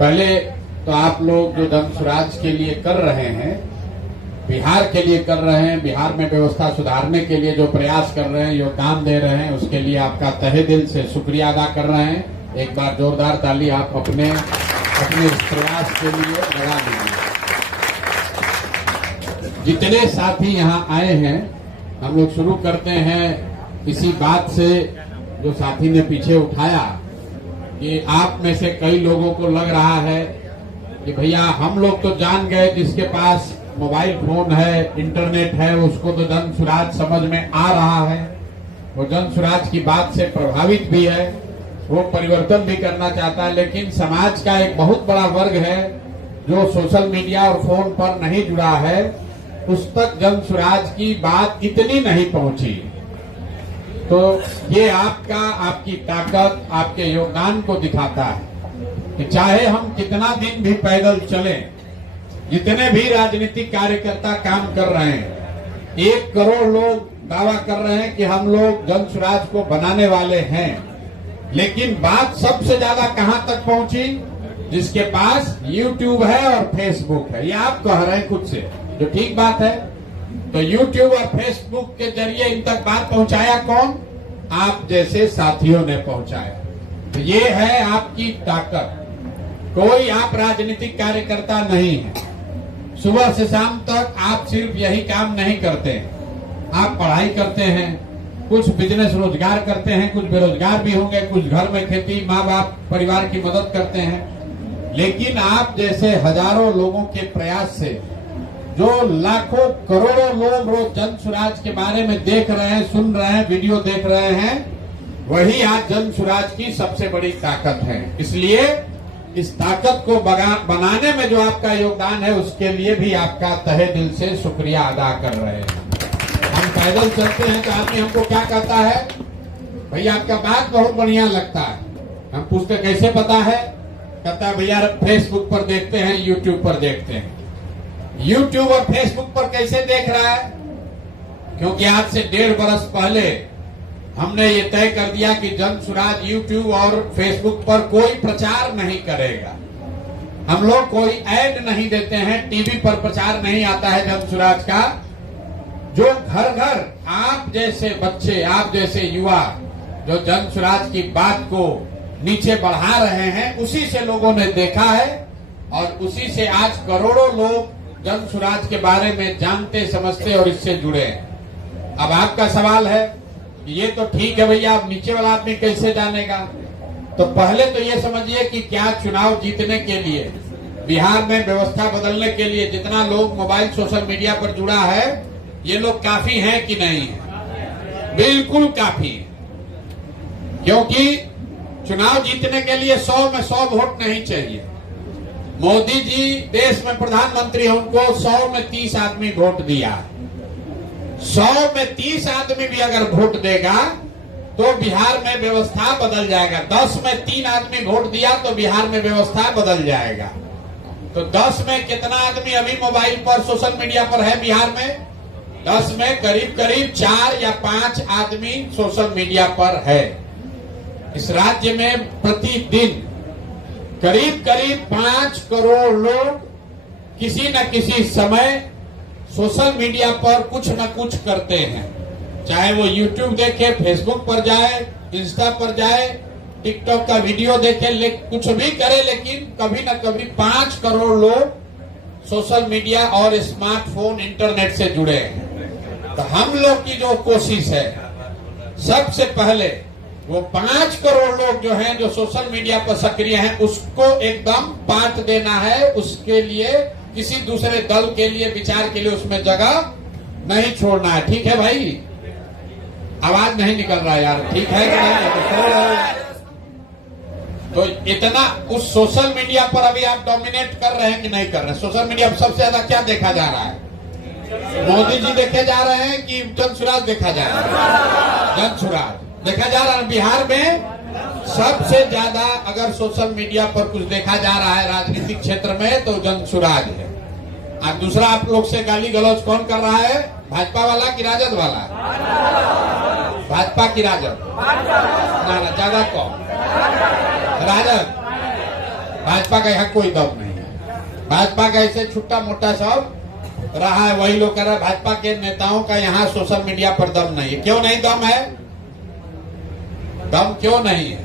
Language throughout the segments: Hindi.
पहले तो आप लोग जो जन स्वराज के लिए कर रहे हैं, बिहार के लिए कर रहे हैं, बिहार में व्यवस्था सुधारने के लिए जो प्रयास कर रहे हैं, योगदान दे रहे हैं, उसके लिए आपका तहे दिल से शुक्रिया अदा कर रहे हैं। एक बार जोरदार ताली आप अपने इस प्रयास के लिए लगा दीजिए। जितने साथी यहाँ आए हैं, हम लोग शुरू करते हैं इसी बात से जो साथी ने पीछे उठाया कि आप में से कई लोगों को लग रहा है कि भैया हम लोग तो जान गए, जिसके पास मोबाइल फोन है, इंटरनेट है, उसको तो जन स्वराज समझ में आ रहा है, वो जन स्वराज की बात से प्रभावित भी है, वो परिवर्तन भी करना चाहता है। लेकिन समाज का एक बहुत बड़ा वर्ग है जो सोशल मीडिया और फोन पर नहीं जुड़ा है, उस तक जन स्वराज की बात इतनी नहीं पहुंची। तो ये आपकी ताकत, आपके योगदान को दिखाता है कि चाहे हम कितना दिन भी पैदल चलें, जितने भी राजनीतिक कार्यकर्ता काम कर रहे हैं, 1 करोड़ लोग दावा कर रहे हैं कि हम लोग जन स्वराज को बनाने वाले हैं, लेकिन बात सबसे ज्यादा कहां तक पहुंची? जिसके पास YouTube है और फेसबुक है। ये आप कह रहे हैं खुद से, जो ठीक बात है। तो YouTube और फेसबुक के जरिए इन तक बात पहुंचाया कौन? आप जैसे साथियों ने पहुंचाया। तो ये है आपकी ताकत। कोई आप राजनीतिक कार्यकर्ता नहीं है। सुबह से शाम तक आप सिर्फ यही काम नहीं करते, आप पढ़ाई करते हैं, कुछ बिजनेस रोजगार करते हैं, कुछ बेरोजगार भी होंगे, कुछ घर में खेती, माँ बाप परिवार की मदद करते हैं। लेकिन आप जैसे हजारों लोगों के प्रयास से जो लाखों करोड़ों लोग रोज जन स्वराज के बारे में देख रहे हैं, सुन रहे हैं, वीडियो देख रहे हैं, वही आज जन स्वराज की सबसे बड़ी ताकत है। इसलिए इस ताकत को बनाने में जो आपका योगदान है, उसके लिए भी आपका तहे दिल से शुक्रिया अदा कर रहे हैं। हम पैदल चलते हैं तो आदमी हमको क्या कहता है? भैया आपका बात बहुत बढ़िया लगता है। हम पूछते कैसे पता है? कहता है भैया फेसबुक पर देखते हैं, यूट्यूब पर देखते हैं। यूट्यूब और फेसबुक पर कैसे देख रहा है? क्योंकि आज से 1.5 बरस पहले हमने ये तय कर दिया कि जन स्वराज यूट्यूब और फेसबुक पर कोई प्रचार नहीं करेगा। हम लोग कोई ऐड नहीं देते हैं, टीवी पर प्रचार नहीं आता है जन स्वराज का। जो घर घर आप जैसे बच्चे, आप जैसे युवा जो जन स्वराज की बात को नीचे बढ़ा रहे हैं, उसी से लोगों ने देखा है और उसी से आज करोड़ों लोग जन स्वराज के बारे में जानते, समझते और इससे जुड़े हैं। अब आपका सवाल है, ये तो ठीक है भैया, अब नीचे वाला आदमी कैसे जानेगा? तो पहले तो ये समझिए कि क्या चुनाव जीतने के लिए, बिहार में व्यवस्था बदलने के लिए जितना लोग मोबाइल सोशल मीडिया पर जुड़ा है, ये लोग काफी हैं कि नहीं है? बिल्कुल काफी है। क्योंकि चुनाव जीतने के लिए 100 में 100 वोट नहीं चाहिए। मोदी जी देश में प्रधानमंत्री हैं, उनको 100 में 30 आदमी वोट दिया। 100 में 30 आदमी भी अगर वोट देगा तो बिहार में व्यवस्था बदल जाएगा। 10 में 3 आदमी वोट दिया तो बिहार में व्यवस्था बदल जाएगा। तो 10 में कितना आदमी अभी मोबाइल पर सोशल मीडिया पर है बिहार में? 10 में करीब 4 या 5 आदमी सोशल मीडिया पर है। इस राज्य में प्रतिदिन करीब 5 करोड़ लोग किसी न किसी समय सोशल मीडिया पर कुछ न कुछ करते हैं। चाहे वो यूट्यूब देखे, फेसबुक पर जाए, इंस्टा पर जाए, टिकटॉक का वीडियो देखे, कुछ भी करे, लेकिन कभी न कभी 5 करोड़ लोग सोशल मीडिया और स्मार्टफोन, इंटरनेट से जुड़े हैं। तो हम लोग की जो कोशिश है, सबसे पहले वो 5 करोड़ लोग जो हैं, जो सोशल मीडिया पर सक्रिय हैं, उसको एकदम पाठ देना है। उसके लिए किसी दूसरे दल के लिए, विचार के लिए उसमें जगह नहीं छोड़ना है। ठीक है भाई? आवाज नहीं निकल रहा यार, ठीक है कि नहीं? तो इतना उस सोशल मीडिया पर अभी आप डोमिनेट कर रहे हैं कि नहीं कर रहे? सोशल मीडिया पर सबसे ज्यादा क्या देखा जा रहा है? मोदी जी देखे जा रहे हैं कि जन स्वराज देखा जा रहा है? जन स्वराज देखा जा रहा है। बिहार में सबसे ज्यादा अगर सोशल मीडिया पर कुछ देखा जा रहा है राजनीतिक क्षेत्र में तो जन स्वराज है। और दूसरा आप लोग से गाली गलौज कौन कर रहा है? भाजपा वाला कि राजद वाला? भाजपा की राजद? ना ज्यादा कौन? राजद। भाजपा का यहाँ कोई दम नहीं है। भाजपा का ऐसे छुट्टा मोटा सब रहा है, वही लोग कर रहे हैं। भाजपा के नेताओं का यहाँ सोशल मीडिया पर दम नहीं है। क्यों नहीं दम है? दम क्यों नहीं है?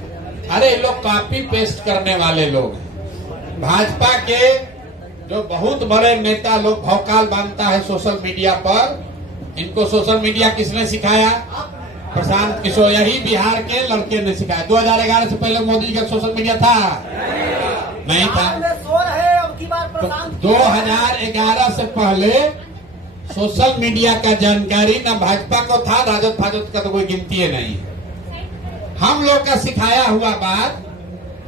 अरे ये लोग कॉपी पेस्ट करने वाले लोग हैं। भाजपा के जो बहुत बड़े नेता लोग भौकाल बांधता है सोशल मीडिया पर, इनको सोशल मीडिया किसने सिखाया? प्रशांत किशोर, यही बिहार के लड़के ने सिखाया। 2011 से पहले मोदी जी का सोशल मीडिया था? नहीं था। तो 2011 से पहले सोशल मीडिया का जानकारी न भाजपा को था, राजद फाजद का तो कोई गिनती है नहीं। हम लोग का सिखाया हुआ बात,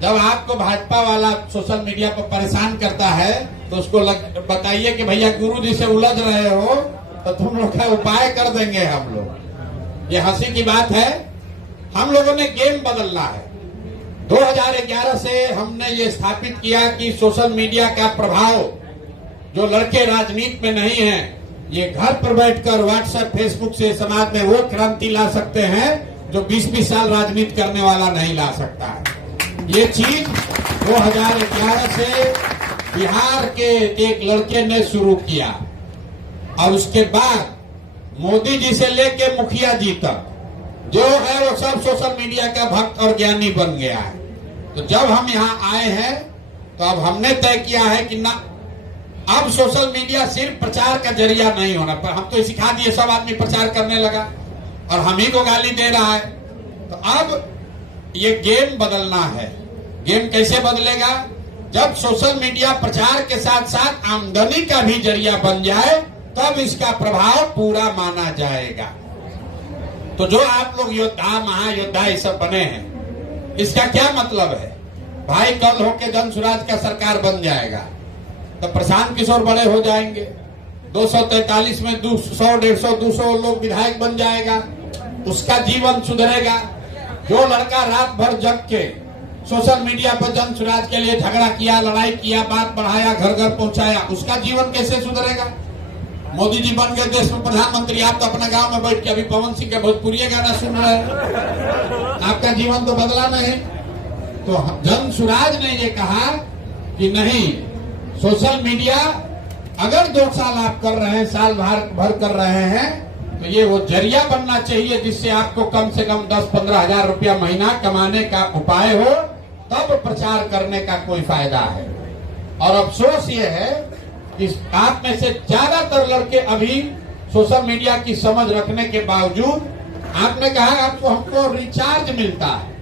जब आपको भाजपा वाला सोशल मीडिया पर परेशान करता है तो उसको बताइए कि भैया गुरु जी से उलझ रहे हो तो तुम लोग का उपाय कर देंगे हम लोग। ये हंसी की बात है। हम लोगों ने गेम बदलना है। 2011 से हमने ये स्थापित किया कि सोशल मीडिया का प्रभाव, जो लड़के राजनीति में नहीं हैं, ये घर पर बैठकर व्हाट्सएप फेसबुक से समाज में वो क्रांति ला सकते हैं जो 20-20 साल राजनीति करने वाला नहीं ला सकता है। ये चीज 2011 से बिहार के एक लड़के ने शुरू किया और उसके बाद मोदी जी से लेके मुखिया जी तक जो है वो सब सोशल मीडिया का भक्त और ज्ञानी बन गया है। तो जब हम यहाँ आए हैं तो अब हमने तय किया है कि ना, अब सोशल मीडिया सिर्फ प्रचार का जरिया नहीं होना, पर हम तो सिखा दिए, सब आदमी प्रचार करने लगा और हम ही को गाली दे रहा है। तो अब ये गेम बदलना है। गेम कैसे बदलेगा? जब सोशल मीडिया प्रचार के साथ साथ आमदनी का भी जरिया बन जाए तब इसका प्रभाव पूरा माना जाएगा। तो जो आप लोग योद्धा, महायोद्धा ये सब बने हैं, इसका क्या मतलब है? भाई कल होके जन स्वराज का सरकार बन जाएगा तो प्रशांत किशोर बड़े हो जाएंगे, 243 में 100, 150, 200 लोग विधायक बन जाएगा, उसका जीवन सुधरेगा। जो लड़का रात भर जग के सोशल मीडिया पर जन स्वराज के लिए झगड़ा किया, लड़ाई किया, बात बढ़ाया, घर घर पहुंचाया, उसका जीवन कैसे सुधरेगा? मोदी जी बन गए देश में प्रधानमंत्री, आप तो अपना गांव में बैठ के अभी पवन सिंह के भोजपुरी गाना सुन रहे हैं, आपका जीवन तो बदला नहीं। तो जन स्वराज ने ये कहा कि नहीं, सोशल मीडिया अगर 2 साल आप कर रहे हैं, साल भर कर रहे हैं, तो ये वो जरिया बनना चाहिए जिससे आपको कम से कम 10-15 हजार रुपया महीना कमाने का उपाय हो, तब प्रचार करने का कोई फायदा है। और अफसोस ये है कि आप में से ज्यादातर लड़के अभी सोशल मीडिया की समझ रखने के बावजूद, आपने कहा आपको हमको रिचार्ज मिलता है।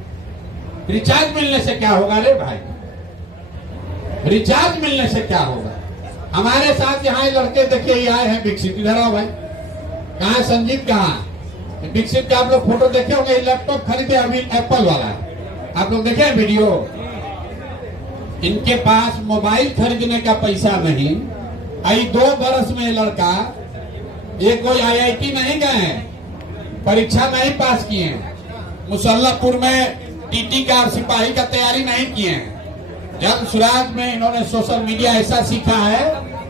रिचार्ज मिलने से क्या होगा रे भाई? रिचार्ज मिलने से क्या होगा? हमारे साथ यहाँ लड़के देखिए ये आए हैं, विकसित, इधर आओ भाई। कहाँ संजीत? कहाँ विकसित का आप लोग फोटो देखे होंगे। लैपटॉप खरीदे अभी, एप्पल वाला, आप लोग देखे वीडियो। इनके पास मोबाइल खरीदने का पैसा नहीं। आई 2 बरस में लड़का, ये कोई IIT नहीं गए हैं, परीक्षा नहीं पास किए हैं, मुसल्लापुर में TT का और सिपाही का तैयारी नहीं किए हैं। जन स्वराज में इन्होंने सोशल मीडिया ऐसा सीखा है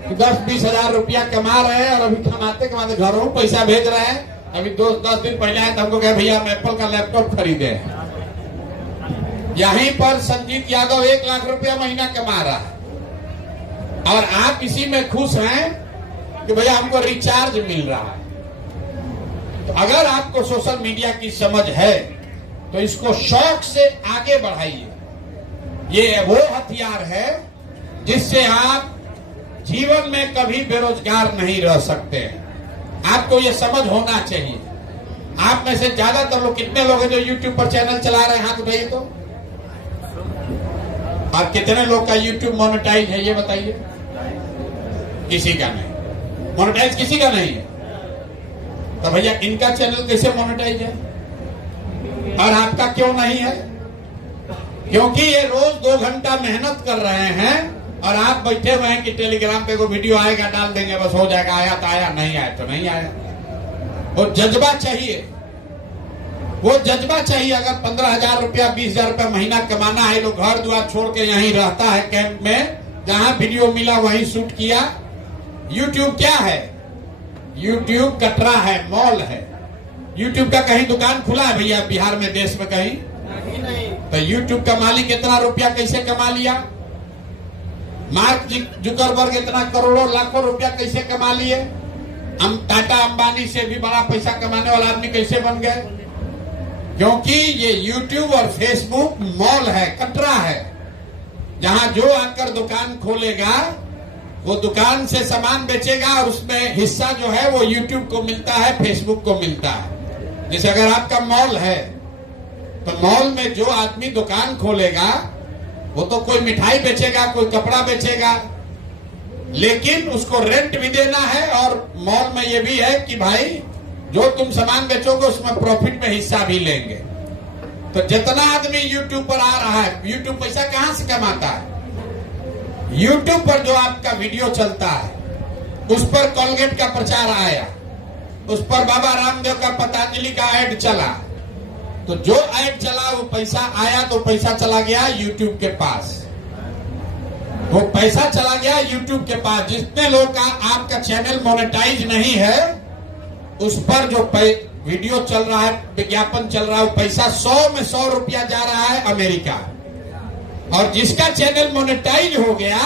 कि 10-20 हजार रुपया कमा रहे हैं और अभी कमाते कमाते घरों पैसा भेज रहे हैं। अभी 10 दिन पहले आए तो हमको कहे भैया हम एप्पल का लैपटॉप खरीदे। यहीं पर संजीत यादव 1 लाख रुपया महीना कमा रहा है और आप इसी में खुश हैं कि भैया हमको रिचार्ज मिल रहा है। तो अगर आपको सोशल मीडिया की समझ है तो इसको शौक से आगे बढ़ाइए। ये वो हथियार है जिससे आप जीवन में कभी बेरोजगार नहीं रह सकते हैं। आपको ये समझ होना चाहिए। आप में से ज्यादातर लोग, कितने लोग हैं जो YouTube पर चैनल चला रहे हैं? हाथ उठाइए तो। और कितने लोग का YouTube मोनेटाइज है ये बताइए? किसी का नहीं। मोनेटाइज किसी का नहीं है। तो भैया इनका चैनल कैसे मोनेटाइज है और आपका क्यों नहीं है? क्योंकि ये रोज 2 घंटा मेहनत कर रहे हैं और आप बैठे हुए हैं कि टेलीग्राम पे कोई वीडियो आएगा डाल देंगे, बस हो जाएगा, आया तो आया, नहीं आया तो नहीं आया। वो जज्बा चाहिए, वो जज्बा चाहिए। अगर 15,000 रुपया, 20,000 रुपया महीना कमाना है, लोग घर द्वार छोड़ के यहीं रहता है कैंप में, जहां वीडियो मिला वहीं शूट किया। YouTube क्या है? YouTube कटरा है, मॉल है। YouTube का कहीं दुकान खुला है भैया बिहार में, देश में कहीं नहीं। तो YouTube का मालिक इतना रुपया कैसे कमा लिया? मार्क जुकरबर्ग इतना करोड़ों लाखों रुपया कैसे कमा लिए? हम टाटा अंबानी से भी बड़ा पैसा कमाने वाला आदमी कैसे बन गए? क्योंकि ये यूट्यूब और फेसबुक मॉल है, कटरा है, जहां जो आकर दुकान खोलेगा वो दुकान से सामान बेचेगा और उसमें हिस्सा जो है वो यूट्यूब को मिलता है, फेसबुक को मिलता है। जैसे अगर आपका मॉल है तो मॉल में जो आदमी दुकान खोलेगा वो तो कोई मिठाई बेचेगा, कोई कपड़ा बेचेगा, लेकिन उसको रेंट भी देना है और मॉल में ये भी है कि भाई जो तुम सामान बेचोगे उसमें प्रॉफिट में हिस्सा भी लेंगे। तो जितना आदमी यूट्यूब पर आ रहा है, यूट्यूब पैसा कहां से कमाता है? यूट्यूब पर जो आपका वीडियो चलता है उस पर कोलगेट का प्रचार आया, उस पर बाबा रामदेव का पतंजलि का ऐड चला, तो जो ऐड चला वो पैसा आया तो पैसा चला गया यूट्यूब के पास। वो पैसा चला गया यूट्यूब के पास। जितने लोग का आपका चैनल मोनेटाइज नहीं है उस पर जो वीडियो चल रहा है, विज्ञापन चल रहा है, वो पैसा 100 में 100 रुपया जा रहा है अमेरिका। और जिसका चैनल मोनेटाइज हो गया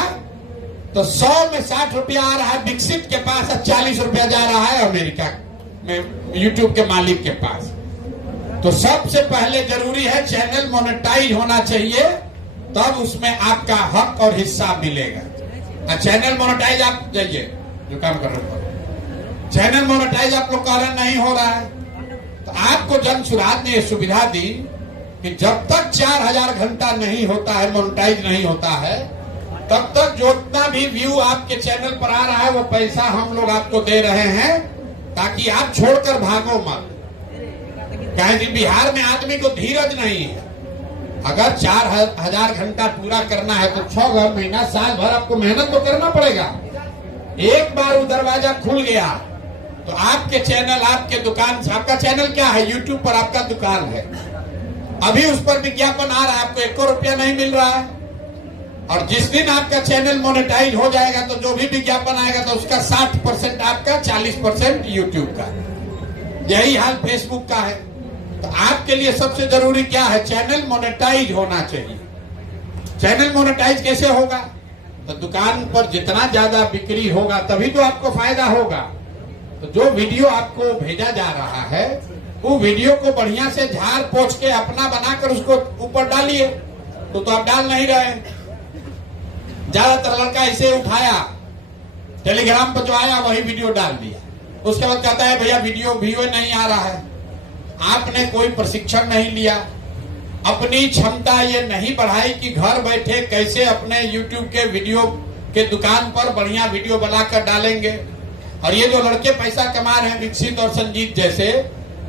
तो 100 में 60 रुपया आ रहा है विकसित के पास, 40 रुपया जा रहा है अमेरिका में यूट्यूब के मालिक के पास। तो सबसे पहले जरूरी है चैनल मोनेटाइज होना चाहिए, तब उसमें आपका हक और हिस्सा मिलेगा। चैनल मोनेटाइज आप जाइए जो काम कर रहे हो, चैनल मोनेटाइज आप लोग कारण नहीं हो रहा है, तो आपको जन सुराज ने यह सुविधा दी कि जब तक 4000 घंटा नहीं होता है, मोनेटाइज नहीं होता है, तब तक जितना भी व्यू आपके चैनल पर आ रहा है वो पैसा हम लोग आपको दे रहे हैं, ताकि आप छोड़कर भागो मत। कहें कि बिहार में आदमी को धीरज नहीं है। अगर 4000 घंटा पूरा करना है तो 6 महीना साल भर आपको मेहनत तो करना पड़ेगा। एक बार वो दरवाजा खुल गया तो आपके चैनल, आपके दुकान से, आपका चैनल क्या है? यूट्यूब पर आपका दुकान है, अभी उस पर विज्ञापन आ रहा है, आपको 1 रुपया नहीं मिल रहा है। और जिस दिन आपका चैनल मोनेटाइज हो जाएगा तो जो भी विज्ञापन आएगा तो उसका 60% आपका, 40% यूट्यूब का। यही हाल फेसबुक का है। तो आपके लिए सबसे जरूरी क्या है? चैनल मोनेटाइज होना चाहिए। चैनल मोनेटाइज कैसे होगा? तो दुकान पर जितना ज्यादा बिक्री होगा तभी तो आपको फायदा होगा। तो जो वीडियो आपको भेजा जा रहा है वो वीडियो को बढ़िया से झाड़ पोंछ के अपना बनाकर उसको ऊपर डालिए। तो आप डाल नहीं रहे। ज्यादातर लड़का इसे उठाया, टेलीग्राम पर जो आया वही वीडियो डाल दिया, उसके बाद कहता है भैया वीडियो नहीं आ रहा है। आपने कोई प्रशिक्षण नहीं लिया, अपनी क्षमता ये नहीं बढ़ाई कि घर बैठे कैसे अपने YouTube के वीडियो के दुकान पर बढ़िया वीडियो बनाकर डालेंगे। और ये जो लड़के पैसा कमा रहे हैं, विकसित और संजीत जैसे,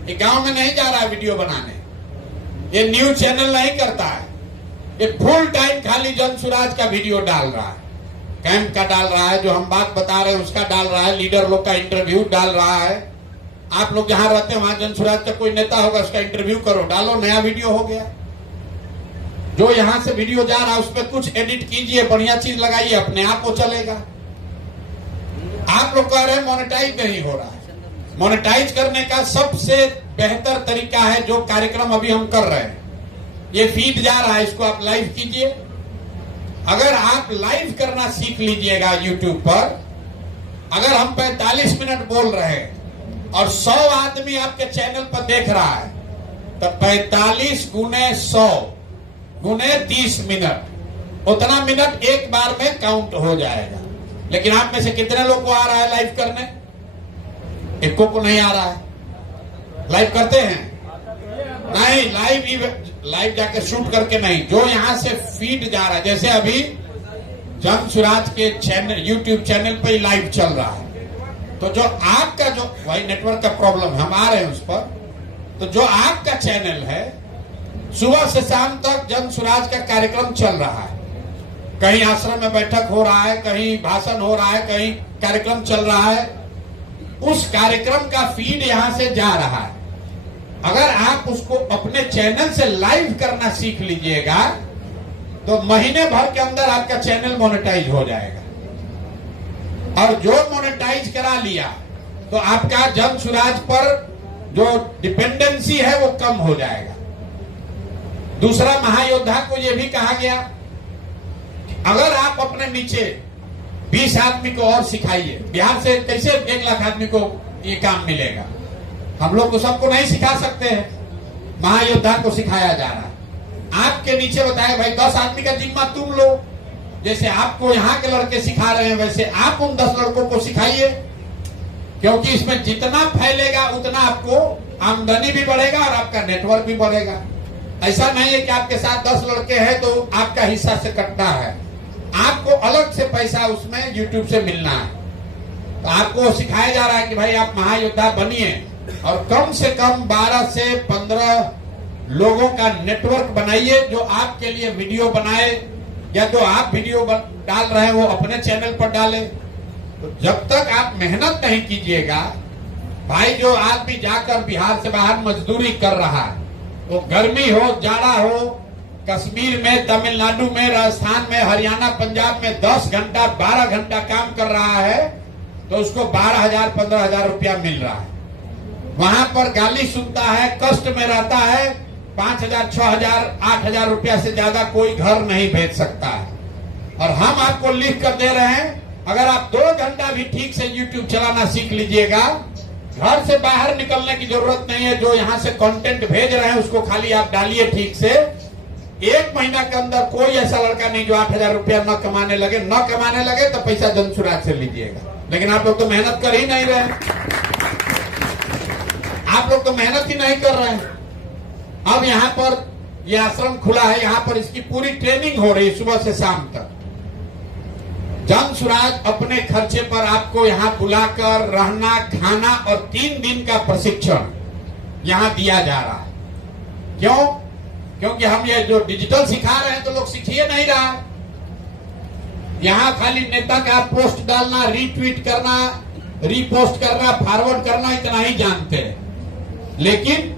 ये गांव में नहीं जा रहा है वीडियो बनाने, ये न्यूज चैनल नहीं करता है, ये फुल टाइम खाली जन सुराज का वीडियो डाल रहा है, कैंप का डाल रहा है, जो हम बात बता रहे हैं उसका डाल रहा है, लीडर लोग का इंटरव्यू डाल रहा है। आप लोग जहां रहते हैं वहां जन सुराज का कोई नेता होगा, उसका इंटरव्यू करो, डालो, नया वीडियो हो गया। जो यहां से वीडियो जा रहा है उसमें कुछ एडिट कीजिए, बढ़िया चीज लगाइए, अपने आप वो चलेगा। आप लोग कह रहे हैं मोनेटाइज नहीं हो रहा है। मोनेटाइज करने का सबसे बेहतर तरीका है जो कार्यक्रम अभी हम कर रहे हैं, ये फीड जा रहा है, इसको आप लाइव कीजिए। अगर आप लाइव करना सीख लीजिएगा यूट्यूब पर, अगर हम 45 मिनट बोल रहे हैं और 100 आदमी आपके चैनल पर देख रहा है, तो 45 गुने 100 गुने 30 मिनट, उतना मिनट एक बार में काउंट हो जाएगा। लेकिन आप में से कितने लोग को आ रहा है लाइव करने? एक को नहीं आ रहा है। लाइव करते हैं? नहीं, लाइव जाके शूट करके नहीं, जो यहां से फीड जा रहा है। जैसे अभी जन सुराज के चैनल, यूट्यूब चैनल पे लाइव चल रहा है, तो जो आपका जो भाई नेटवर्क का प्रॉब्लम, हम आ रहे हैं उस पर, तो जो आपका चैनल है सुबह से शाम तक जन सुराज का कार्यक्रम चल रहा है, कहीं आश्रम में बैठक हो रहा है, कहीं भाषण हो रहा है, कहीं कार्यक्रम चल रहा है, उस कार्यक्रम का फीड यहां से जा रहा है। अगर आप उसको अपने चैनल से लाइव करना सीख लीजिएगा तो महीने भर के अंदर आपका चैनल मोनेटाइज हो जाएगा। और जो मोनेटाइज करा लिया तो आपका जन सुराज पर जो डिपेंडेंसी है वो कम हो जाएगा। दूसरा, महायोद्धा को यह भी कहा गया अगर आप अपने नीचे 20 आदमी को और सिखाइए, बिहार से कैसे 1 लाख आदमी को ये काम मिलेगा? हम लोग तो सबको नहीं सिखा सकते हैं, महायोद्धा को सिखाया जा रहा है। आपके नीचे बताया भाई 10 आदमी का जिम्मा तुम लो, जैसे आपको यहाँ के लड़के सिखा रहे हैं वैसे आप उन 10 लड़कों को सिखाइए, क्योंकि इसमें जितना फैलेगा उतना आपको आमदनी भी बढ़ेगा और आपका नेटवर्क भी बढ़ेगा। ऐसा नहीं है कि आपके साथ 10 लड़के हैं तो आपका हिस्सा से कटना है, आपको अलग से पैसा उसमें यूट्यूब से मिलना है। तो आपको सिखाया जा रहा है कि भाई आप महायोद्धा बनिए और कम से कम 12 से 15 लोगों का नेटवर्क बनाइए जो आपके लिए वीडियो बनाए, या जो आप वीडियो डाल रहे हैं वो अपने चैनल पर डालें। तो जब तक आप मेहनत नहीं कीजिएगा, भाई जो आदमी जाकर बिहार से बाहर मजदूरी कर रहा है, वो गर्मी हो जाड़ा हो, कश्मीर में, तमिलनाडु में, राजस्थान में, हरियाणा, पंजाब में 10 घंटा 12 घंटा काम कर रहा है तो उसको 12,000 15,000 रुपया मिल रहा है। वहां पर गाली सुनता है, कष्ट में रहता है, 5,000 6,000 8,000 रुपया से ज्यादा कोई घर नहीं भेज सकता है। और हम आपको लिख कर दे रहे हैं, अगर आप 2 घंटा भी ठीक से यूट्यूब चलाना सीख लीजिएगा, घर से बाहर निकलने की जरूरत नहीं है। जो यहाँ से कंटेंट भेज रहे हैं उसको खाली आप डालिए ठीक से। 1 महीना के अंदर कोई ऐसा लड़का नहीं जो 8,000 रुपया न कमाने लगे तो पैसा जनसुराग से लीजिएगा। लेकिन आप लोग तो मेहनत कर ही नहीं रहे, आप लोग तो मेहनत ही नहीं कर रहे हैं। अब यहाँ पर यह आश्रम खुला है, यहाँ पर इसकी पूरी ट्रेनिंग हो रही है सुबह से शाम तक। जनसुराज अपने खर्चे पर आपको यहाँ बुलाकर रहना, खाना और 3 दिन का प्रशिक्षण यहाँ दिया जा रहा है। क्यों? क्योंकि हम ये जो डिजिटल सिखा रहे हैं तो लोग सीखिए नहीं रहा। यहाँ खाली नेता का पोस्ट डालना, रीट्वीट करना, रीपोस्ट करना, फॉरवर्ड करना, इतना ही जानते हैं। लेकिन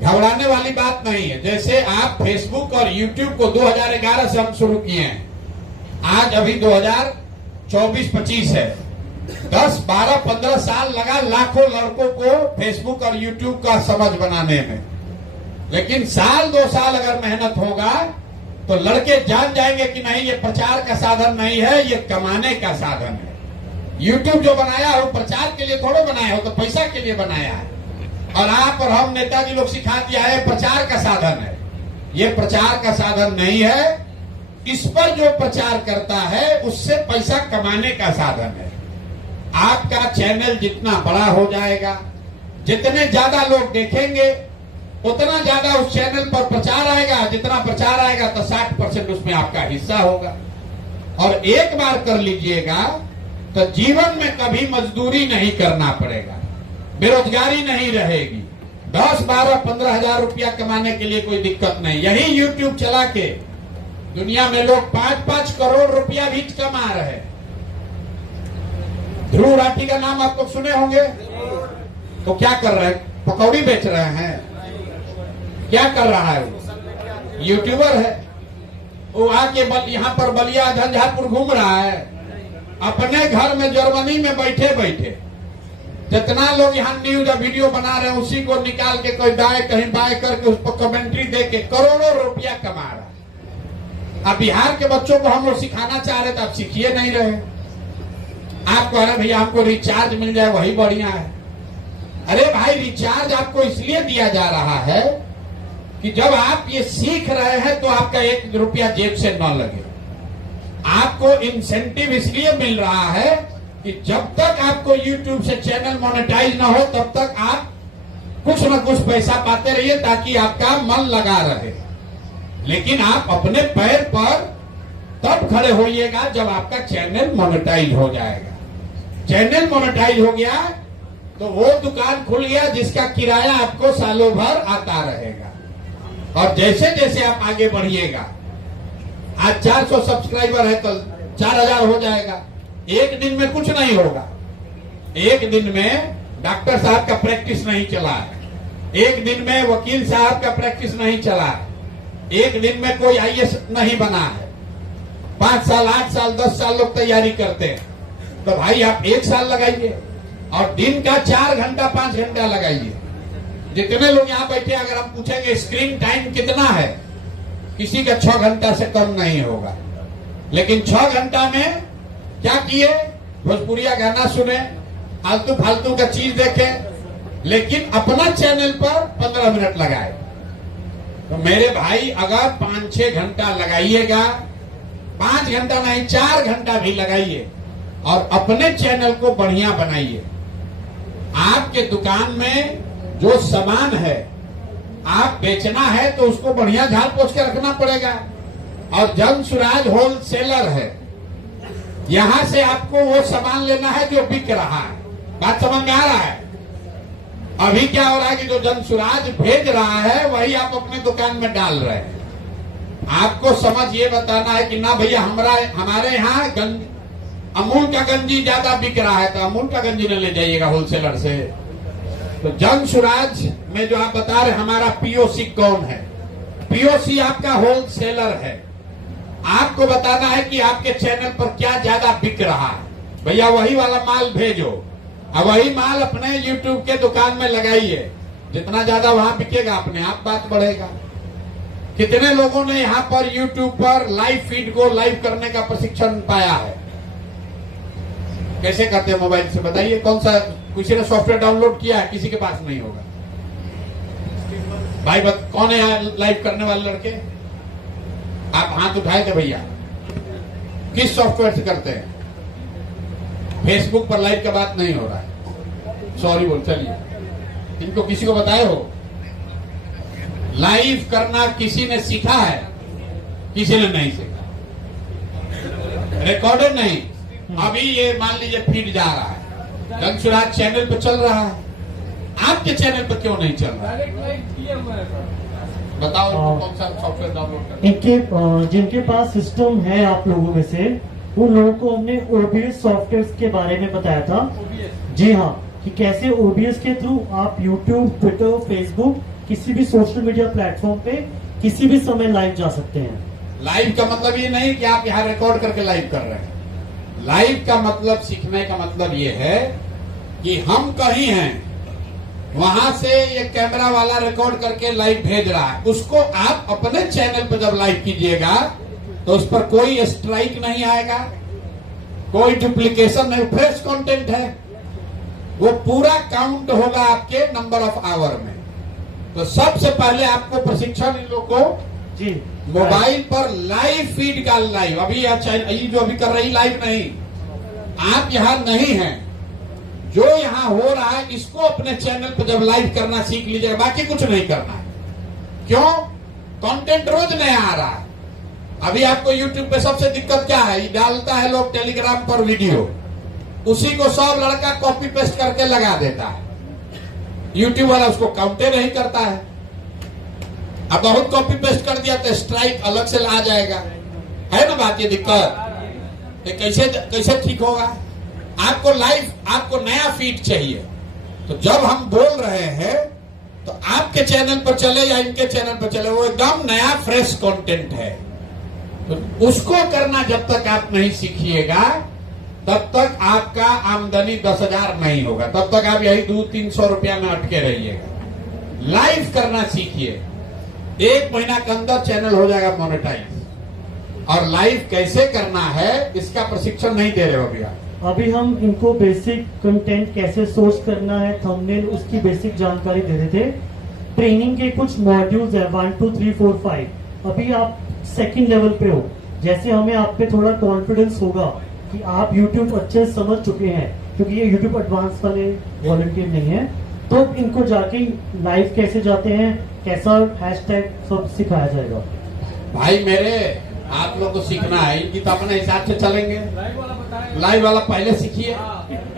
घबराने वाली बात नहीं है। जैसे आप फेसबुक और यूट्यूब को 2011 से हम शुरू किए हैं, आज अभी 2024-25 है। 10, 12, 15 साल लगा लाखों लड़कों को फेसबुक और यूट्यूब का समझ बनाने में। लेकिन साल 2 साल अगर मेहनत होगा तो लड़के जान जाएंगे कि नहीं, ये प्रचार का साधन नहीं है, ये कमाने का साधन है। यूट्यूब जो बनाया हो प्रचार के लिए थोड़ा बनाया हो, तो पैसा के लिए बनाया है। और आप और हम नेताजी लोग सिखा दिया है प्रचार का साधन है। ये प्रचार का साधन नहीं है। इस पर जो प्रचार करता है उससे पैसा कमाने का साधन है। आपका चैनल जितना बड़ा हो जाएगा, जितने ज्यादा लोग देखेंगे उतना ज्यादा उस चैनल पर प्रचार आएगा। जितना प्रचार आएगा तो 60% उसमें आपका हिस्सा होगा। और एक बार कर लीजिएगा तो जीवन में कभी मजदूरी नहीं करना पड़ेगा, बेरोजगारी नहीं रहेगी। 10, 12, 15,000 रुपया कमाने के लिए कोई दिक्कत नहीं। यही यूट्यूब चला के दुनिया में लोग 5-5 करोड़ रुपया भी कमा रहे हैं। ध्रुव राठी का नाम आप लोग सुने होंगे। तो क्या कर रहे हैं? पकौड़ी बेच रहे हैं। क्या कर रहा है वो? यूट्यूबर है। वो आके यहाँ पर बलिया झंझारपुर घूम रहा है, अपने घर में जर्मनी में बैठे बैठे जितना लोग यहाँ न्यूज वीडियो बना रहे हैं उसी को निकाल के कोई दाएं कहीं बाएं करके उस पर कमेंट्री दे के करोड़ों रुपया कमा रहा है। अब बिहार के बच्चों को हम लोग सिखाना चाह रहे तो आप सीखिए नहीं रहे। आप कह रहे भैया हमको रिचार्ज मिल जाए वही बढ़िया है। अरे भाई, रिचार्ज आपको इसलिए दिया जा रहा है कि जब आप ये सीख रहे हैं तो आपका 1 रुपया जेब से न लगे। आपको इंसेंटिव इसलिए मिल रहा है कि जब तक आपको YouTube से चैनल मोनेटाइज ना हो तब तक आप कुछ न कुछ पैसा पाते रहिए ताकि आपका मन लगा रहे। लेकिन आप अपने पैर पर तब खड़े होइएगा जब आपका चैनल मोनेटाइज हो जाएगा। चैनल मोनेटाइज हो गया तो वो दुकान खुल गया जिसका किराया आपको सालों भर आता रहेगा। और जैसे जैसे आप आगे बढ़िएगा, आज 400 सब्सक्राइबर है, कल 4,000 हो जाएगा। एक दिन में कुछ नहीं होगा। एक दिन में डॉक्टर साहब का प्रैक्टिस नहीं चला है, एक दिन में वकील साहब का प्रैक्टिस नहीं चला है, एक दिन में कोई IAS नहीं बना है। 5 साल 8 साल 10 साल लोग तैयारी करते हैं। तो भाई आप 1 साल लगाइए और दिन का 4 घंटा 5 घंटा लगाइए। जितने लोग यहाँ बैठे अगर हम पूछेंगे स्क्रीन टाइम कितना है, किसी का 6 घंटा से कम नहीं होगा। लेकिन 6 घंटा में क्या किए? भोजपुरिया गाना सुने, फालतू फालतू का चीज देखे, लेकिन अपना चैनल पर 15 मिनट लगाए। तो मेरे भाई, अगर 5-6 घंटा लगाइएगा, 5 घंटा नहीं 4 घंटा भी लगाइए और अपने चैनल को बढ़िया बनाइए। आपके दुकान में जो सामान है आप बेचना है तो उसको बढ़िया झाड़ पोछ के रखना पड़ेगा। और जन सुराज होलसेलर है, यहां से आपको वो सामान लेना है जो बिक रहा है। बात समझ में आ रहा है? अभी क्या हो रहा है कि जो जन सुराज भेज रहा है वही आप अपने दुकान में डाल रहे हैं। आपको समझ ये बताना है कि ना भैया, हमारे यहाँ अमूल का गंजी ज्यादा बिक रहा है तो अमूल का गंजी न ले जाइएगा होलसेलर से। तो जन सुराज में जो आप बता रहे, हमारा पीओसी कौन है? पीओसी आपका होलसेलर है। आपको बताना है कि आपके चैनल पर क्या ज्यादा बिक रहा है, भैया वही वाला माल भेजो और वही माल अपने यूट्यूब के दुकान में लगाइए। जितना ज्यादा वहां बिकेगा अपने आप बात बढ़ेगा। कितने लोगों ने यहाँ पर यूट्यूब पर लाइव फीड को लाइव करने का प्रशिक्षण पाया है? कैसे करते हैं मोबाइल से बताइए? कौन सा, किसी ने सॉफ्टवेयर डाउनलोड किया है? किसी के पास नहीं होगा। भाई कौन है यहाँ लाइव करने वाले लड़के? आप हाथ उठाए थे भैया। किस सॉफ्टवेयर से करते हैं? फेसबुक पर लाइव का बात नहीं हो रहा है, सॉरी बोल। चलिए, इनको किसी को बताए हो? लाइव करना किसी ने सीखा है? किसी ने नहीं सीखा। रिकॉर्डेड नहीं। अभी ये मान लीजिए फीड जा रहा है, जन सुराज चैनल पे चल रहा है, आपके चैनल पर क्यों नहीं चल रहा है? बताओ कौन सा सॉफ्टवेयर डाउनलोड करना? इनके जिनके पास सिस्टम है आप लोगों में से, उन लोगों को हमने ओबीएस सॉफ्टवेयर के बारे में बताया था। जी हाँ, कि कैसे ओबीएस के थ्रू आप यूट्यूब, ट्विटर, फेसबुक, किसी भी सोशल मीडिया प्लेटफॉर्म पे किसी भी समय लाइव जा सकते हैं। लाइव का मतलब ये नहीं कि आप यहाँ रिकॉर्ड करके लाइव कर रहे हैं। लाइव का मतलब, सीखने का मतलब ये है कि हम कहीं हैं, वहां से ये कैमरा वाला रिकॉर्ड करके लाइव भेज रहा है, उसको आप अपने चैनल पर जब लाइव कीजिएगा तो उस पर कोई स्ट्राइक नहीं आएगा, कोई डुप्लीकेशन नहीं, फ्रेश कंटेंट है, वो पूरा काउंट होगा आपके नंबर ऑफ आवर में। तो सबसे पहले आपको प्रशिक्षण इन लोगों को जी मोबाइल पर लाइव फीड का लाइव, अभी ये जो अभी कर रही लाइव नहीं, आप यहाँ नहीं हैं, जो यहाँ हो रहा है इसको अपने चैनल पर जब लाइव करना सीख लीजिएगा, बाकी कुछ नहीं करना है। क्यों? कंटेंट रोज नया आ रहा है। अभी आपको यूट्यूब पे सबसे दिक्कत क्या है? ये डालता है लोग टेलीग्राम पर वीडियो, उसी को 100 लड़का कॉपी पेस्ट करके लगा देता है। यूट्यूब वाला उसको काउंटे नहीं करता है। अब बहुत कॉपी पेस्ट कर दिया तो स्ट्राइक अलग से आ जाएगा, है ना बात? ये दिक्कत तो कैसे ठीक होगा? आपको लाइव, आपको नया फीड चाहिए। तो जब हम बोल रहे हैं तो आपके चैनल पर चले या इनके चैनल पर चले, वो एकदम नया फ्रेश कंटेंट है। तो उसको करना जब तक आप नहीं सीखिएगा तब तक आपका आमदनी 10,000 नहीं होगा, तब तक आप यही 200-300 रुपया में अटके रहिएगा। लाइव करना सीखिए, 1 महीना के अंदर चैनल हो जाएगा मोनेटाइज। और लाइव कैसे करना है इसका प्रशिक्षण नहीं दे रहे हो अभी आप। अभी हम इनको बेसिक कंटेंट कैसे सोर्स करना है, थंबनेल, उसकी बेसिक जानकारी दे रहे थे। ट्रेनिंग के कुछ मॉड्यूल्स है 1, 2, 3, 4, 5। अभी आप सेकंड लेवल पे हो, जैसे हमें आप पे थोड़ा कॉन्फिडेंस होगा कि आप यूट्यूब अच्छे से समझ चुके हैं, क्योंकि ये यूट्यूब एडवांस वाले वॉलंटियर नहीं है, तो इनको जाके लाइव कैसे जाते हैं, कैसा हैशटैग सब सिखाया जाएगा। भाई मेरे, आप लोग को सीखना है, इनकी तो अपने हिसाब से चलेंगे। लाइव वाला पहले सीखिए,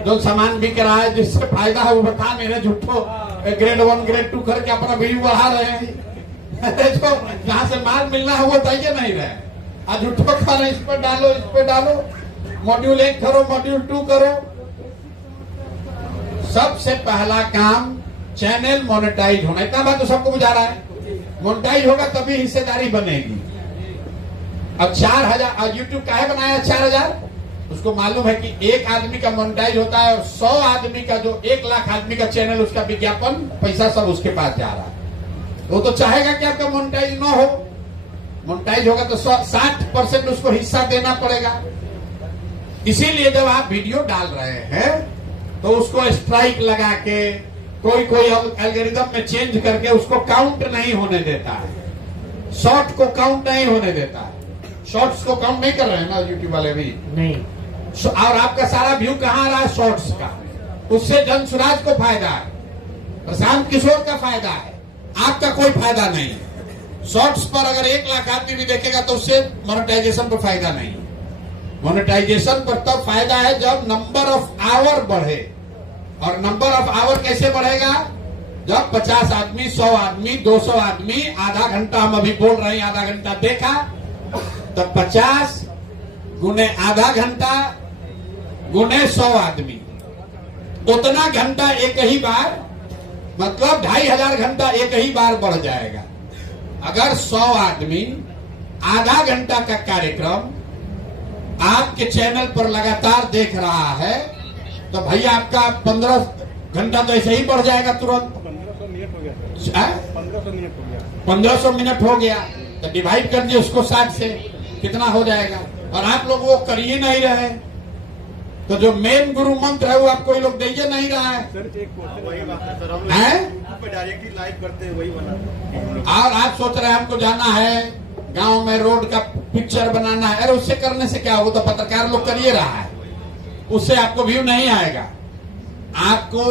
जो सामान बिक रहा है, जिससे फायदा है वो बता मेरे, झूठो ग्रेड 1 ग्रेड 2 करके अपना व्यू बढ़ा रहे हैं। जो जहाँ से माल मिलना है वो चाहिए नहीं रहे, आज झूठो खा रहे, इस पर डालो, इस पर डालो, मॉड्यूल 1 करो, मॉड्यूल 2 करो। सबसे पहला काम चैनल मोनेटाइज होना, इतना बात तो सबको बुझा रहा है। मोनेटाइज होगा तभी हिस्सेदारी बनेगी। अब 4,000 यूट्यूब काहे बनाया 4,000? उसको मालूम है कि एक आदमी का मोनेटाइज होता है और 100 आदमी का, जो 1 लाख आदमी का चैनल, उसका विज्ञापन पैसा सब उसके पास जा रहा है। वो तो चाहेगा कि आपका मोनेटाइज ना हो। मोनेटाइज होगा तो 60% उसको हिस्सा देना पड़ेगा। इसीलिए जब आप वीडियो डाल रहे हैं तो उसको स्ट्राइक लगा के कोई एल्गोरिदम में चेंज करके उसको काउंट नहीं होने देता है, शॉर्ट को काउंट नहीं होने देता है। शॉर्ट्स को काउंट नहीं कर रहे हैं ना यूट्यूब वाले भी नहीं। और आपका सारा व्यू कहाँ आ रहा है? शॉर्ट्स का। उससे जन सुराज को फायदा है, प्रशांत किशोर का फायदा है, आपका कोई फायदा नहीं है। शॉर्ट्स पर अगर 1 लाख आदमी भी देखेगा तो उससे मोनेटाइजेशन पर फायदा नहीं है। मोनेटाइजेशन पर तब फायदा है जब नंबर ऑफ आवर बढ़े। और नंबर ऑफ आवर कैसे बढ़ेगा? जब 50 आदमी, 100 आदमी, 200 आदमी आधा घंटा, हम अभी बोल रहे हैं आधा घंटा देखा, तो 50 गुने आधा घंटा गुने 100 आदमी, उतना घंटा एक ही बार, मतलब 2500 घंटा एक ही बार बढ़ जाएगा। अगर 100 आदमी आधा घंटा का कार्यक्रम आपके चैनल पर लगातार देख रहा है तो भैया आपका 15 घंटा तो ऐसे ही बढ़ जाएगा तुरंत। 1500 मिनट हो गया तो डिवाइड कर दिए उसको 60 से, कितना हो जाएगा? और आप लोग वो कर ही नहीं रहे, तो जो मेन गुरु मंत्र है वो आपको ये लोग दे नहीं रहा है। डायरेक्टली लाइव करते हैं वही बना। और आप सोच रहे हैं हमको जाना है गांव में, रोड का पिक्चर बनाना है। अरे उससे करने से क्या हो, तो पत्रकार लोग कर ही रहा है, उससे आपको व्यू नहीं आएगा। आपको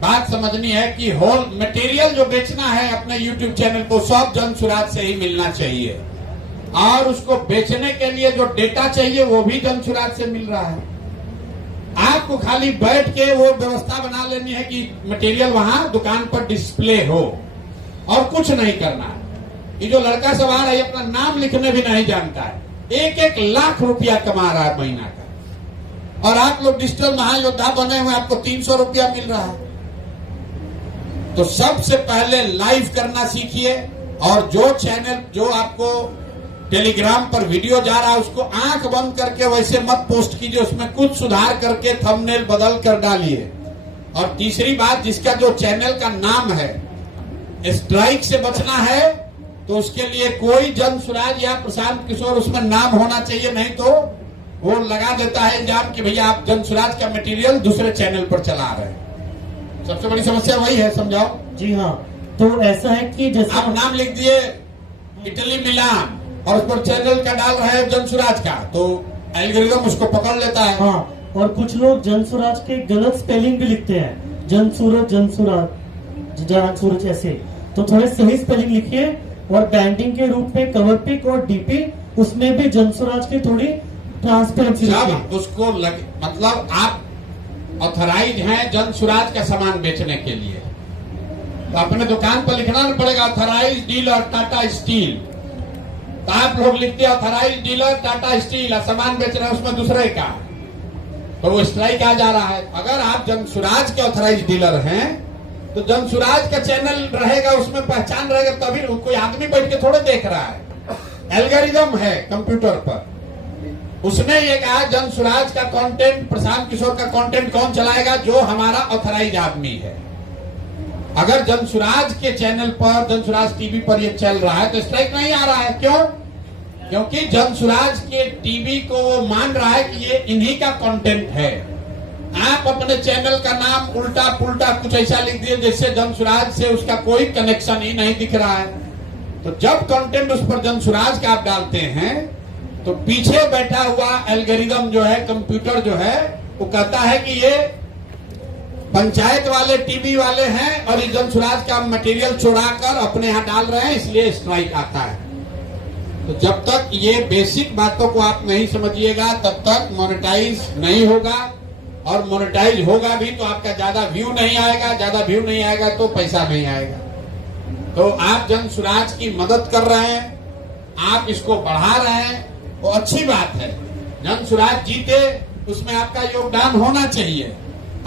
बात समझनी है कि होल मटेरियल जो बेचना है अपने YouTube चैनल को सब जन सुराज से ही मिलना चाहिए, और उसको बेचने के लिए जो डेटा चाहिए वो भी जन सुराज से मिल रहा है। आपको खाली बैठ के वो व्यवस्था बना लेनी है कि मटेरियल वहां दुकान पर डिस्प्ले हो, और कुछ नहीं करना है। ये जो लड़का सवार है अपना नाम लिखने भी नहीं जानता है, 1-1 लाख रुपया कमा रहा है महीना का, और आप लोग डिजिटल महायोद्धा बने हुए, आपको 300 रुपया मिल रहा है। तो सबसे पहले लाइव करना सीखिए, और जो चैनल जो आपको टेलीग्राम पर वीडियो जा रहा है उसको आंख बंद करके वैसे मत पोस्ट कीजिए, उसमें कुछ सुधार करके थंबनेल बदल कर डालिए। और तीसरी बात, जिसका जो चैनल का नाम है स्ट्राइक से बचना है तो उसके लिए कोई जन सुराज या प्रशांत किशोर उसमें नाम होना चाहिए, नहीं तो वो लगा देता है इल्जाम कि भैया आप जन सुराज का मटेरियल दूसरे चैनल पर चला रहे हैं। सबसे बड़ी समस्या वही है, समझाओ। जी हाँ, तो ऐसा है कि जैसे आप नाम लिख दिए इटली मिलान और उस पर चैनल का डाल रहे हैं जन सुराज का, तो एल्गोरिदम उसको पकड़ लेता है। हाँ, और कुछ लोग जन सुराज के गलत स्पेलिंग भी लिखते हैं, जन सूरज, जन सुराज, जान सूरज ऐसे। तो थोड़े सही स्पेलिंग लिखिए, और बैंडिंग के रूप में कवर पिक और डीपी उसमें भी जन सुराज की थोड़ी ट्रांसपेरेंसी लिखिए। उसको मतलब आप ऑथराइज हैं जन सुराज का सामान बेचने के लिए, तो अपने दुकान पर लिखना पड़ेगा ऑथराइज डीलर टाटा स्टील। तो आप लोग लिखते हैं ऑथराइज डीलर टाटा स्टील, सामान बेच रहे हैं उसमें दूसरे का, तो वो स्ट्राइक आ जा रहा है। अगर आप जन सुराज के ऑथराइज डीलर हैं तो जन सुराज का चैनल रहेगा, उसमें पहचान रहेगा, तभी कोई आदमी बैठ के थोड़े देख रहा है। एल्गोरिदम है कंप्यूटर पर, उसने ये कहा जन सुराज का कंटेंट, प्रशांत किशोर का कंटेंट कौन चलाएगा? जो हमारा ऑथराइज आदमी है। अगर जन सुराज के चैनल पर, जन सुराज टीवी पर ये चल रहा है तो स्ट्राइक नहीं आ रहा है। क्यों? क्योंकि जन सुराज के टीवी को वो मान रहा है कि ये इन्हीं का कंटेंट है। आप अपने चैनल का नाम उल्टा पुल्टा कुछ ऐसा लिख दिए जैसे जन सुराज से उसका कोई कनेक्शन ही नहीं दिख रहा है। तो जब कंटेंट उस पर जन सुराज का आप डालते हैं तो पीछे बैठा हुआ एल्गोरिदम जो है, कंप्यूटर जो है, वो कहता है कि ये पंचायत वाले टीवी वाले हैं और ये जन सुराज का मटेरियल चुरा कर अपने यहाँ डाल रहे हैं, इसलिए स्ट्राइक आता है। तो जब तक ये बेसिक बातों को आप नहीं समझिएगा तब तक मोनेटाइज नहीं होगा, और मोनेटाइज होगा भी तो आपका ज्यादा व्यू नहीं आएगा, ज्यादा व्यू नहीं आएगा तो पैसा नहीं आएगा। तो आप जन सुराज की मदद कर रहे हैं, आप इसको बढ़ा रहे हैं, वो अच्छी बात है। जन सुराज जीते उसमें आपका योगदान होना चाहिए,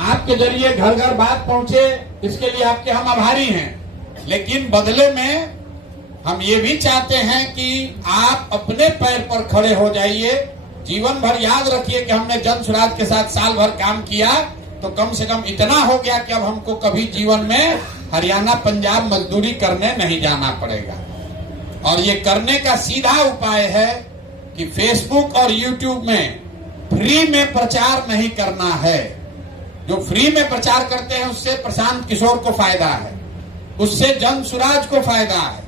आपके जरिए घर घर बात पहुंचे, इसके लिए आपके हम आभारी हैं। लेकिन बदले में हम ये भी चाहते हैं कि आप अपने पैर पर खड़े हो जाइए। जीवन भर याद रखिए कि हमने जन सुराज के साथ साल भर काम किया तो कम से कम इतना हो गया कि अब हमको कभी जीवन में हरियाणा पंजाब मजदूरी करने नहीं जाना पड़ेगा। और ये करने का सीधा उपाय है कि फेसबुक और यूट्यूब में फ्री में प्रचार नहीं करना है। जो फ्री में प्रचार करते हैं उससे प्रशांत किशोर को फायदा है, उससे जन सुराज को फायदा है,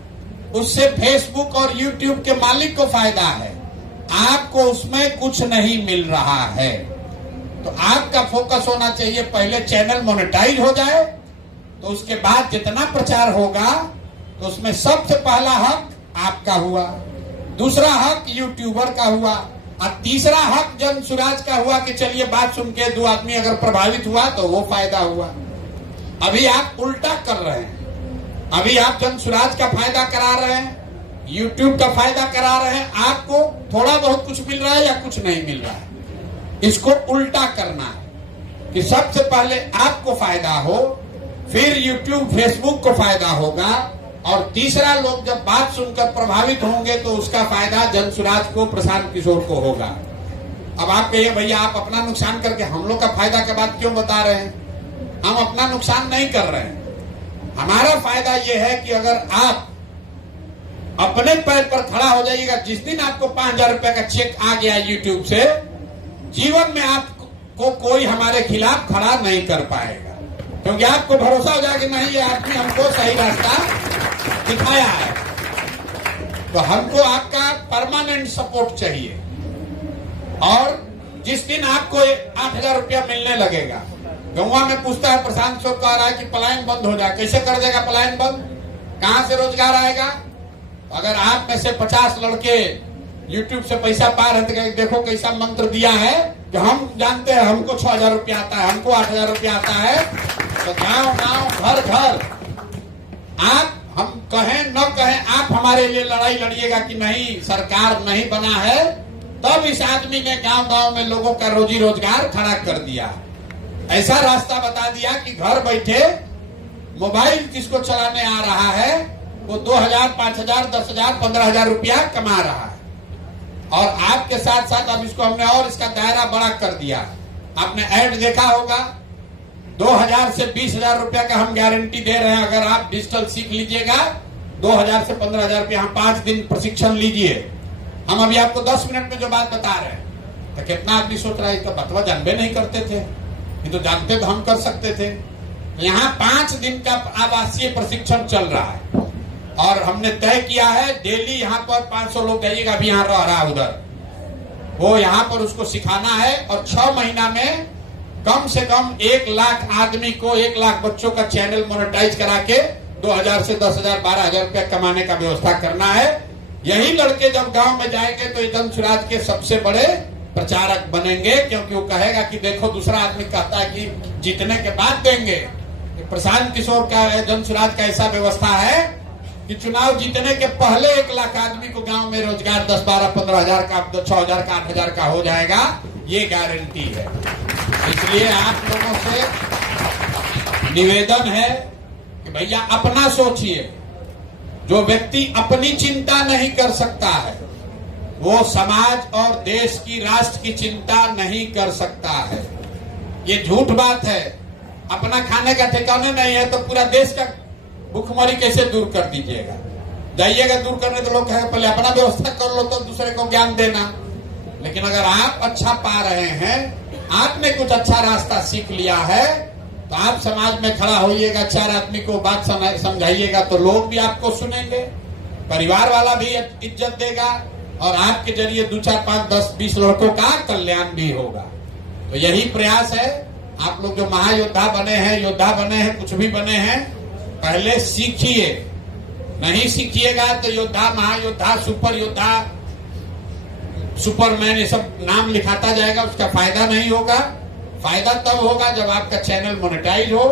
उससे फेसबुक और यूट्यूब के मालिक को फायदा है। आपको उसमें कुछ नहीं मिल रहा है। तो आपका फोकस होना चाहिए, पहले चैनल मोनेटाइज हो जाए, तो उसके बाद जितना प्रचार होगा तो उसमें सबसे पहला हक आपका हुआ, दूसरा हक यूट्यूबर का हुआ, और तीसरा हक जन सुराज का हुआ कि चलिए बात सुन के 2 आदमी अगर प्रभावित हुआ तो वो फायदा हुआ। अभी आप उल्टा कर रहे हैं। अभी आप जन सुराज का फायदा करा रहे हैं, यूट्यूब का फायदा करा रहे हैं। आपको थोड़ा बहुत कुछ मिल रहा है या कुछ नहीं मिल रहा है। इसको उल्टा करना है कि सबसे पहले आपको फायदा हो, फिर यूट्यूब फेसबुक को फायदा होगा, और तीसरा लोग जब बात सुनकर प्रभावित होंगे तो उसका फायदा जन सुराज को, प्रशांत किशोर को होगा। अब आप कहिए भैया आप अपना नुकसान करके हम लोग का फायदा के बात क्यों बता रहे हैं? हम अपना नुकसान नहीं कर रहे हैं। हमारा फायदा यह है कि अगर आप अपने पैर पर खड़ा हो जाइएगा, जिस दिन आपको 5,000 रुपए का चेक आ गया यूट्यूब से, जीवन में आपको कोई हमारे खिलाफ खड़ा नहीं कर पाएगा, क्योंकि आपको भरोसा हो जाएगा कि नहीं ये आदमी हमको सही रास्ता दिखाया है। तो हमको आपका परमानेंट सपोर्ट चाहिए। और जिस दिन आपको 8,000 रुपया मिलने लगेगा, गौवा में पूछता है प्रशांत किशोर कह रहा है कि पलायन बंद हो जाए। कैसे कर देगा पलायन बंद? कहां से रोजगार आएगा? अगर आप में से 50 लड़के यूट्यूब से पैसा पा रहे थे, देखो कैसा मंत्र दिया है कि हम जानते हैं हमको 6,000 रुपया आता है, हमको 8,000 रुपया आता है। तो गांव गांव घर घर आप, हम कहें न कहें, आप हमारे लिए लड़ाई लड़िएगा कि नहीं सरकार नहीं बना है, तब इस आदमी ने गांव गांव में लोगों का रोजी रोजगार खड़ा कर दिया। ऐसा रास्ता बता दिया कि घर बैठे मोबाइल जिसको चलाने आ रहा है वो 2,000, 5,000, 10,000, 15,000 रुपया कमा रहा है। और आपके साथ साथ अब इसको हमने और इसका दायरा बड़ा कर दिया। आपने ऐड देखा होगा, 2,000 से 20,000 रुपया का हम गारंटी दे रहे हैं। अगर आप डिजिटल सीख लीजिएगा 2,000 से 15,000 रुपया, हम 5 दिन प्रशिक्षण लीजिए। हम अभी आपको 10 मिनट में जो बात बता रहे हैं, तो कितना आदमी सोच रहा है तो बतवा जानबे नहीं करते थे, ये तो जानते तो हम कर सकते थे। यहाँ 5 दिन का आवासीय प्रशिक्षण चल रहा है और हमने तय किया है डेली यहाँ पर 500 लोग जाइएगा। अभी यहाँ रह रहा उधर, वो यहाँ पर उसको सिखाना है और 6 महीना में कम से कम 1 लाख आदमी को, 1 लाख बच्चों का चैनल मोनेटाइज करा के 2,000 से 10,000, 12,000 रुपया कमाने का व्यवस्था करना है। यही लड़के जब गांव में जाएंगे तो जन सुराज के सबसे बड़े प्रचारक बनेंगे, क्योंकि वो कहेगा कि देखो दूसरा आदमी कहता है कि जीतने के बाद देंगे। प्रशांत किशोर का, जन सुराज का ऐसा व्यवस्था है कि चुनाव जीतने के पहले 1 लाख आदमी को गांव में रोजगार 10, 12, 15,000 का, 6,000 का, 8,000 का हो जाएगा, ये गारंटी है। इसलिए आप लोगों से निवेदन है कि भैया अपना सोचिए। जो व्यक्ति अपनी चिंता नहीं कर सकता है वो समाज और देश की, राष्ट्र की चिंता नहीं कर सकता है। ये झूठ बात है। अपना खाने का ठिकाने नहीं है तो पूरा देश का भूखमरी कैसे दूर कर दीजिएगा? जाइएगा दूर करने तो लोग कहेंगे पहले अपना व्यवस्था कर लो तो दूसरे को ज्ञान देना। लेकिन अगर आप अच्छा पा रहे हैं, आपने कुछ अच्छा रास्ता सीख लिया है, तो आप समाज में खड़ा होइएगा, 4 आदमी को बात समझाइएगा तो लोग भी आपको सुनेंगे, परिवार वाला भी इज्जत देगा और आपके जरिए 2, 4, 5, 10, 20 लड़कों का कल्याण भी होगा। तो यही प्रयास है। आप लोग जो महायोद्धा बने हैं, योद्धा बने हैं, कुछ भी बने हैं, पहले सीखिए। नहीं सीखिएगा तो योद्धा, महायोद्धा, सुपर योद्धा, सुपरमैन, ये सब नाम लिखाता जाएगा, उसका फायदा नहीं होगा। फायदा तब होगा जब आपका चैनल मोनेटाइज हो,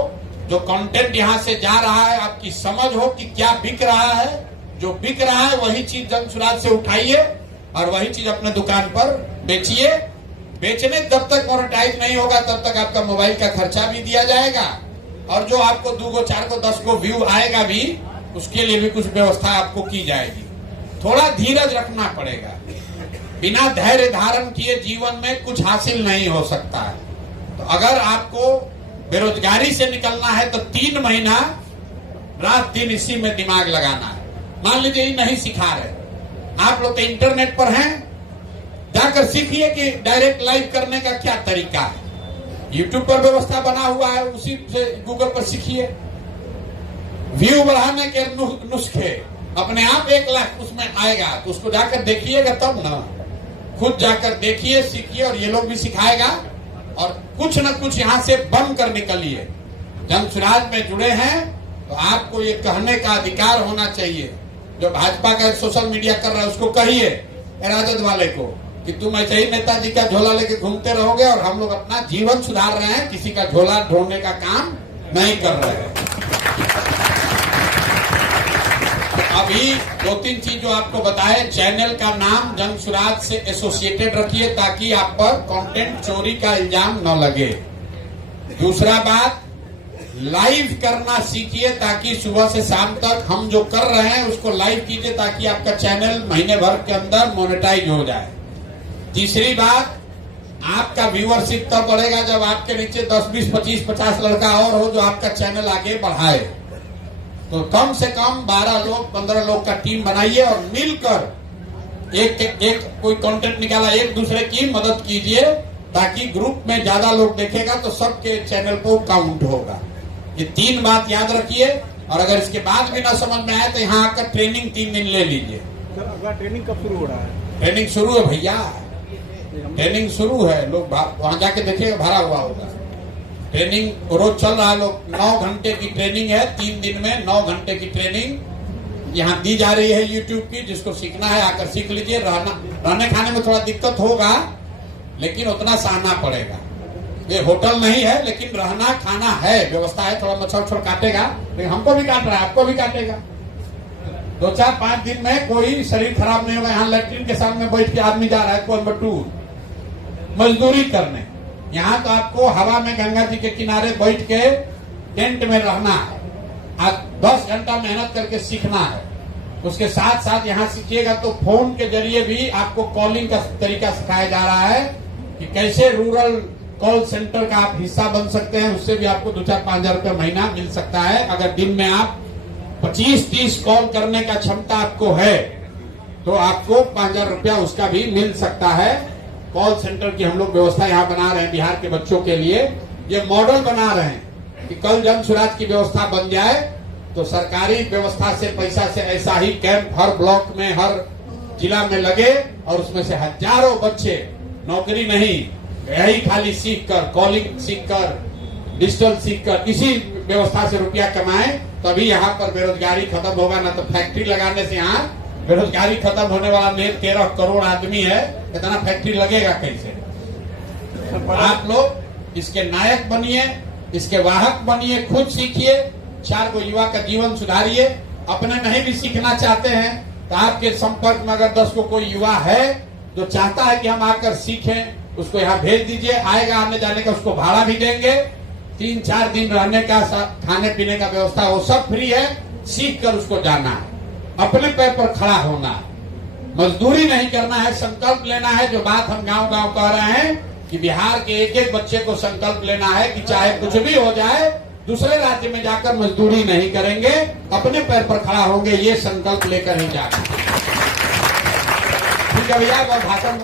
जो कंटेंट यहाँ से जा रहा है आपकी समझ हो कि क्या बिक रहा है। जो बिक रहा है वही चीज जन सुराज से उठाइए और वही चीज अपने दुकान पर बेचिए। बेचने जब तक मोनेटाइज नहीं होगा तब तक आपका मोबाइल का खर्चा भी दिया जाएगा और जो आपको 2 गो, 4 गो, 10 गो व्यू आएगा भी, उसके लिए भी कुछ व्यवस्था आपको की जाएगी। थोड़ा धीरज रखना पड़ेगा। बिना धैर्य धारण किए जीवन में कुछ हासिल नहीं हो सकता है। तो अगर आपको बेरोजगारी से निकलना है तो 3 महीना रात दिन इसी में दिमाग लगाना है। मान लीजिए ये नहीं सिखा रहे, आप लोग तो इंटरनेट पर हैं, जाकर सीखिए कि डायरेक्ट लाइव करने का क्या तरीका है। यूट्यूब पर व्यवस्था बना हुआ है, उसी से गूगल पर सीखिए। व्यू बढ़ाने के नुस्खे अपने आप 1 लाख उसमें आएगा, तो उसको जाकर देखिएगा तब ना। खुद जाकर देखिए, सीखिए, और ये लोग भी सिखाएगा। और कुछ न कुछ यहाँ से बन कर निकलिए। जन स्वराज में जुड़े हैं तो आपको ये कहने का अधिकार होना चाहिए। जो भाजपा का सोशल मीडिया कर रहा है उसको कहिए, राजद वाले को, कि तुम ऐसे ही नेताजी का झोला लेके घूमते रहोगे और हम लोग अपना जीवन सुधार रहे हैं, किसी का झोला ढोने का काम नहीं कर रहे हैं। अभी 2-3 चीज जो आपको बताए, चैनल का नाम जन स्वराज से एसोसिएटेड रखिए ताकि आप पर कंटेंट चोरी का इल्जाम न लगे। दूसरा बात, लाइव करना सीखिए ताकि सुबह से शाम तक हम जो कर रहे हैं उसको लाइव कीजिए ताकि आपका चैनल महीने भर के अंदर मोनेटाइज हो जाए। तीसरी बात, आपका व्यूअरशिप तब बढ़ेगा जब आपके नीचे 10, 20, 25, 50 लड़का और हो जो आपका चैनल आगे बढ़ाए। तो कम से कम 12 लोग 15 लोग का टीम बनाइए और मिलकर एक कोई कंटेंट निकाला, एक दूसरे की मदद कीजिए ताकि ग्रुप में ज्यादा लोग देखेगा तो सबके चैनल को काउंट होगा। ये 3 बात याद रखिए। और अगर इसके बाद भी ना समझ में आए तो यहाँ आकर ट्रेनिंग 3 दिन ले लीजिए। सर अगला ट्रेनिंग कब शुरू हो रहा है? ट्रेनिंग शुरू है भैया, ट्रेनिंग शुरू है। लोग वहां जाके देखिएगा, भरा हुआ होगा। ट्रेनिंग रोज चल रहा है। लोग 9 घंटे की ट्रेनिंग है, 3 दिन में 9 घंटे की ट्रेनिंग यहाँ दी जा रही है यूट्यूब की। जिसको सीखना है आकर सीख लीजिए। रहने खाने में थोड़ा दिक्कत होगा लेकिन उतना सहना पड़ेगा। ये होटल नहीं है लेकिन रहना खाना है, व्यवस्था है। थोड़ा मच्छर काटेगा लेकिन हमको भी काट रहा है, आपको भी काटेगा। 2, 4, 5 दिन में कोई शरीर खराब नहीं होगा। यहाँ लैट्रिन के सामने बैठ के आदमी जा रहा है कोयम्बटूर मजदूरी करने। यहाँ तो आपको हवा में गंगा जी के किनारे बैठ के टेंट में रहना है। आज 10 घंटा मेहनत करके सीखना है। उसके साथ साथ यहाँ सीखिएगा तो फोन के जरिए भी आपको कॉलिंग का तरीका सिखाया जा रहा है कि कैसे रूरल कॉल सेंटर का आप हिस्सा बन सकते हैं। उससे भी आपको 2-4-5 हजार रुपये महीना मिल सकता है। अगर दिन में आप 25-30 कॉल करने का क्षमता आपको है तो आपको 5,000 रुपया उसका भी मिल सकता है। कॉल सेंटर की हम लोग व्यवस्था यहाँ बना रहे हैं बिहार के बच्चों के लिए। ये मॉडल बना रहे हैं कि कल जन स्वराज की व्यवस्था बन जाए तो सरकारी व्यवस्था से पैसा से ऐसा ही कैंप हर ब्लॉक में, हर जिला में लगे और उसमें से हजारों बच्चे नौकरी नहीं, यही खाली सीखकर, कॉलिंग सीखकर, डिजिटल सीखकर, इसी व्यवस्था से रुपया कमाए। तभी यहाँ पर बेरोजगारी खत्म होगा। ना तो फैक्ट्री लगाने से यहाँ बेरोजगारी खत्म होने वाला नहीं। 13 करोड़ आदमी है, इतना फैक्ट्री लगेगा कैसे? आप लोग इसके नायक बनिए, इसके वाहक बनिए, खुद सीखिए, 4 को युवा का जीवन सुधारिए। अपने नहीं भी सीखना चाहते हैं तो आपके संपर्क में अगर 10 को कोई युवा है जो चाहता है कि हम आकर सीखें, उसको यहाँ भेज दीजिए। आएगा, आने जाने का उसको भाड़ा भी देंगे। 3-4 दिन रहने का, खाने पीने का व्यवस्था वो सब फ्री है। सीख कर उसको जाना है, अपने पैर पर खड़ा होना है, मजदूरी नहीं करना है, संकल्प लेना है। जो बात हम गांव-गांव कह रहे हैं कि बिहार के एक-एक बच्चे को संकल्प लेना है कि चाहे कुछ भी हो जाए दूसरे राज्य में जाकर मजदूरी नहीं करेंगे, अपने पैर पर खड़ा होंगे। ये संकल्प लेकर ही जाना। ठीक है भैया, बहुत भाषण